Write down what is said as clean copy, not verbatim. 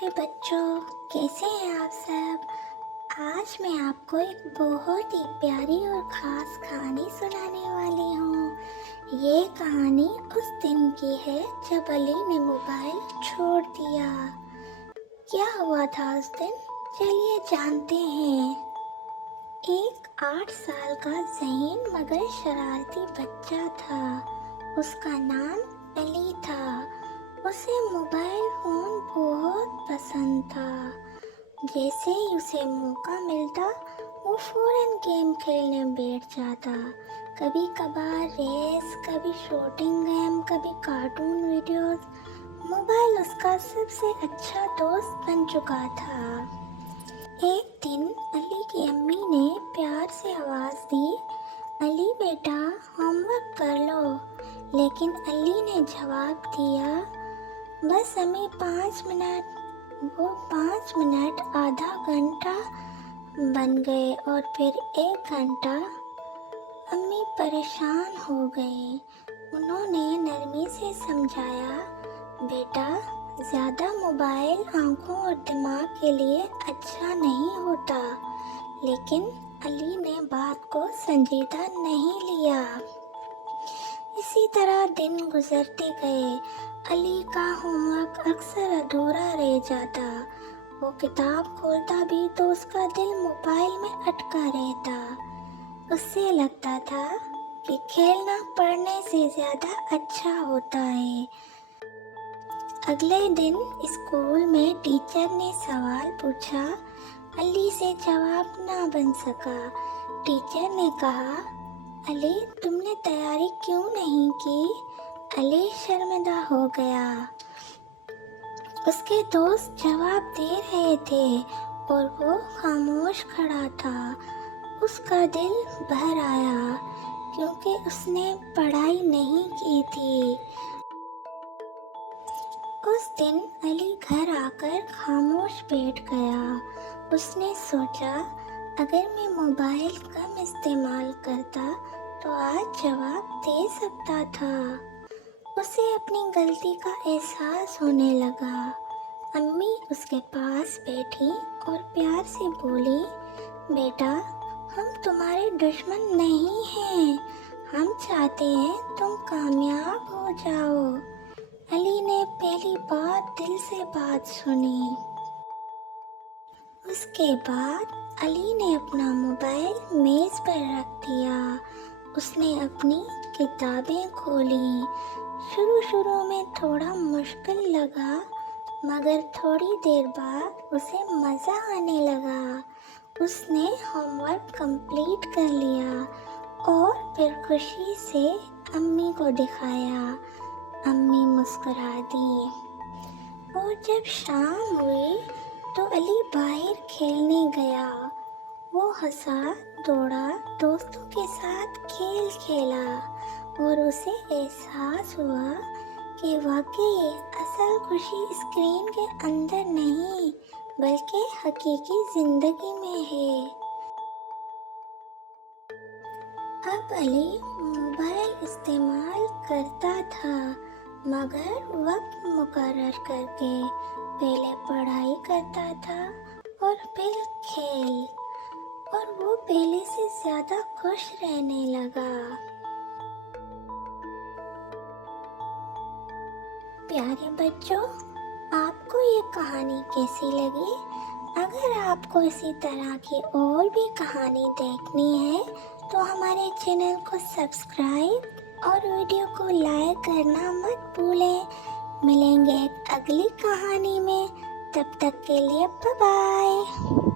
پیارے بچوں، کیسے ہیں آپ سب؟ آج میں آپ کو ایک بہت ہی پیاری اور خاص کہانی سنانے والی ہوں۔ یہ کہانی اس دن کی ہے جب علی نے موبائل چھوڑ دیا۔ کیا ہوا تھا اس دن؟ چلیے جانتے ہیں۔ ایک 8 سال کا ذہین مگر شرارتی بچہ تھا۔ اس کا نام علی تھا۔ اسے موبائل فون بہت پسند تھا۔ جیسے ہی اسے موقع ملتا وہ فوراً گیم کھیلنے بیٹھ جاتا۔ کبھی کبھار ریس، کبھی شوٹنگ گیم، کبھی کارٹون ویڈیوز۔ موبائل اس کا سب سے اچھا دوست بن چکا تھا۔ ایک دن علی کی امی نے پیار سے آواز دی، علی بیٹا ہوم ورک کر لو۔ لیکن علی نے جواب دیا، بس امی 5 منٹ۔ وہ 5 منٹ آدھا گھنٹہ بن گئے اور پھر 1 گھنٹہ۔ امی پریشان ہو گئی۔ انہوں نے نرمی سے سمجھایا، بیٹا زیادہ موبائل آنکھوں اور دماغ کے لیے اچھا نہیں ہوتا۔ لیکن علی نے بات کو سنجیدہ نہیں لیا۔ اسی طرح دن گزرتے گئے۔ علی کا ہوم ورک اکثر ادھورا رہ جاتا۔ وہ کتاب کھولتا بھی تو اس کا دل موبائل میں اٹکا رہتا۔ اسے لگتا تھا کہ کھیلنا پڑھنے سے زیادہ اچھا ہوتا ہے۔ اگلے دن اسکول میں ٹیچر نے سوال پوچھا، علی سے جواب نہ بن سکا۔ ٹیچر نے کہا، علی تم نے تیاری کیوں نہیں کی؟ علی شرمندہ ہو گیا۔ اس کے دوست جواب دے رہے تھے اور وہ خاموش کھڑا تھا۔ اس کا دل بھر آیا کیونکہ اس نے پڑھائی نہیں کی تھی۔ اس دن علی گھر آ کر خاموش بیٹھ گیا۔ اس نے سوچا، اگر میں موبائل کم استعمال کرتا تو آج جواب دے سکتا تھا۔ اسے اپنی غلطی کا احساس ہونے لگا۔ امی اس کے پاس بیٹھی اور پیار سے بولی، بیٹا ہم تمہارے دشمن نہیں ہیں، ہم چاہتے ہیں تم کامیاب ہو جاؤ۔ علی نے پہلی بار دل سے بات سنی۔ اس کے بعد علی نے اپنا موبائل میز پر رکھ دیا۔ اس نے اپنی کتابیں کھولیں۔ شروع میں تھوڑا مشکل لگا مگر تھوڑی دیر بعد اسے مزہ آنے لگا۔ اس نے ہوم ورک کمپلیٹ کر لیا اور پھر خوشی سے امی کو دکھایا۔ امی مسکرا دی۔ اور جب شام ہوئی تو علی باہر کھیلنے گیا۔ وہ ہنسا، دوڑا، دوستوں کے ساتھ کھیل کھیلا اور اسے احساس ہوا کہ واقعی اصل خوشی اسکرین کے اندر نہیں بلکہ حقیقی زندگی میں ہے۔ اب علی موبائل استعمال کرتا تھا مگر وقت مقرر کر کے۔ پہلے پڑھائی کرتا تھا اور پھر کھیل، اور وہ پہلے سے زیادہ خوش رہنے لگا۔ پیارے بچوں، آپ کو یہ کہانی کیسی لگی؟ اگر آپ کو اسی طرح کی اور بھی کہانی دیکھنی ہے تو ہمارے چینل کو سبسکرائب اور ویڈیو کو لائک کرنا مت بھولیں۔ ملیں گے ایک اگلی کہانی میں، تب تک کے لیے بائے بائے۔